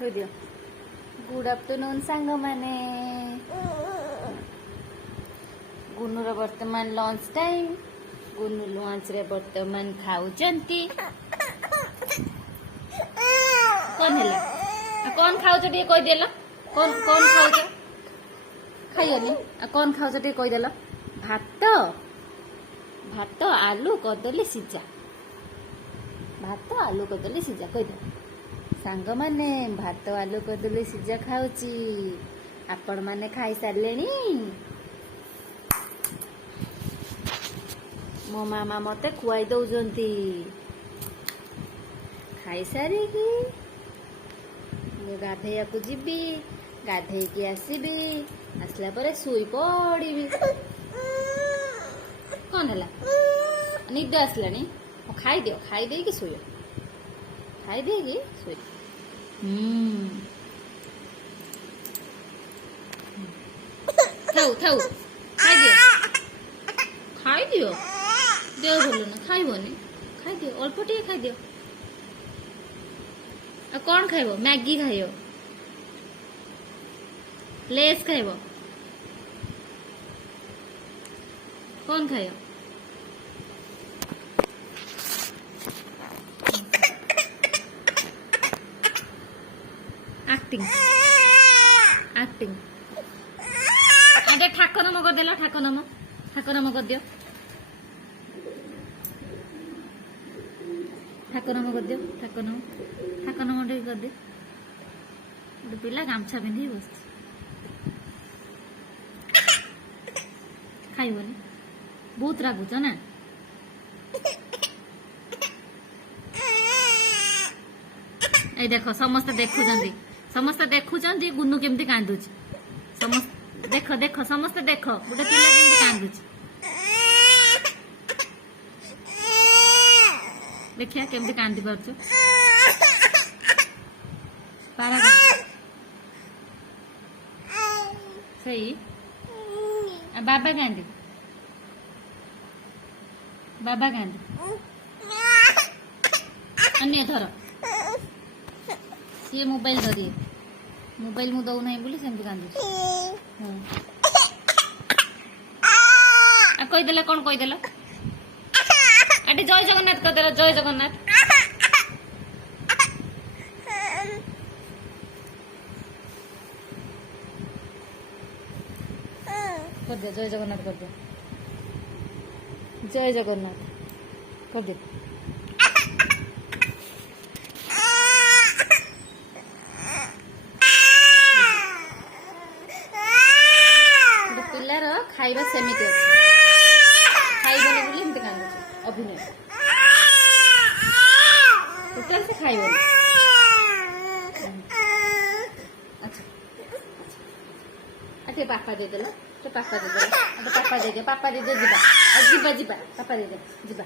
दियो good afternoon सांग माने गुनुर वर्तमान लंच टाइम गुनु लंच रे वर्तमान खाउचंती कौन हैला कौन खाउच टी कहि देला कौन कौन खाउच खाइयानी कौन खाउच टी कहि देला भात भात आलू कदली सिजा भात आलू कदली सिजा कहि दे सांग माने भात आलू कदली सिजा खाउची आपण माने खाई सारलेनी मो मामा मते खुआई दौजंती खाई सारी की गाधैया को जीबी गाधे की आसीबी आसला परे सुई पड़ीबी कौन हैला निद आसलानी खाई दियो खाई दे कि सोयो खाई दे कि सोयो खाऊ खाऊ खाई दियो देव बोलो ना खाइबनी खाई दियो अल्प टे खाई दियो आ कौन खाइबो मैगी खाइयो लेस खाइबो कौन खाइयो एक्टिंग एक्टिंग अरे ठाकुर नम कर देला ठाकुर नम कर दियो ठाकुर नम कर दियो ठाकुर नम टे कर दे गोटे पिला गामछा पिंधि बस खाइबनी बहुत रागुच ना ए देख समस्त देखुचंदी गुन्नू केमती कांदुची समस्त देख देख समस्त देख गोटे पिला केमती कांदुची देखिया केमती कांदी पारछु पारा सही बाबा कांदी अन्य धर सी मोबाइल धरी मोबाइल मु दौ नहीं बोली सेमती कांदुची कहीदेला कौन कहीदेला आटे जय जगन्नाथ कदेला जय जगन्नाथ कर दे जय जगन्नाथ कर दे जय जगन्नाथ कर दे पिलार खाइबा सेमिति अछि खाइबले बोली एमती कांदुछि अभिनय टोटल से खाइबले अच्छा अच्छा पापा दे देला तो पापा दे दे पापा दे दे जीबा जीबा जीबा पापा दे दे जीबा